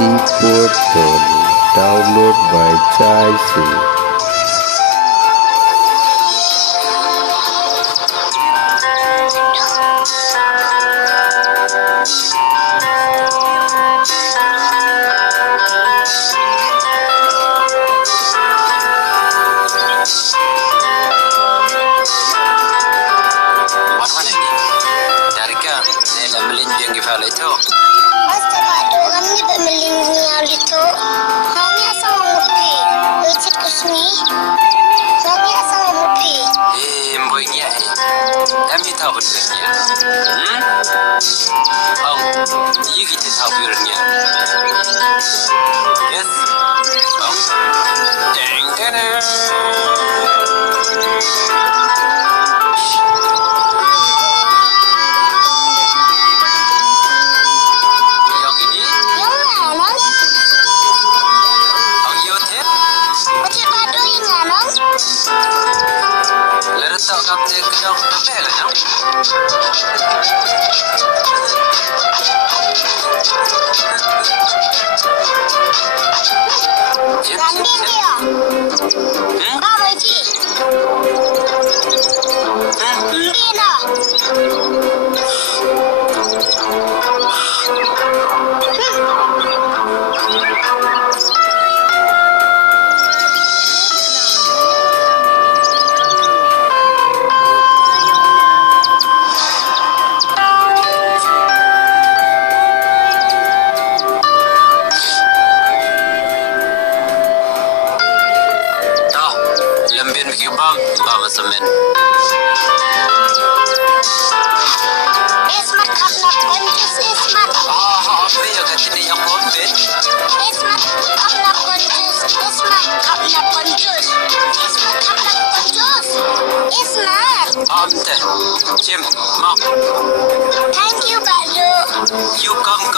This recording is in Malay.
Portal. Download by Chai Singh. Melinjeng gifala itu. Basta bato kami pemiling niya dito. Nangya sa mamuti. Ucit kusmi. Nangya sa mamuti. Mboynya. Kami tahu benarnya. Oh, iya kita tahu benarnya. Yes. Oh. Deng deng. Tak dia kena bel ya. Gandhi dia. Baba ji. Dina. Lembien bikin bang semen. Ismat kapna konjus ismat. Apa ya kata dia yang bombet? Ismat kapna konjus. Ismat kapna konjus. Ismat kapna konjus. Ismat. Ante, Jim, mak. Thank you, Balu. You come.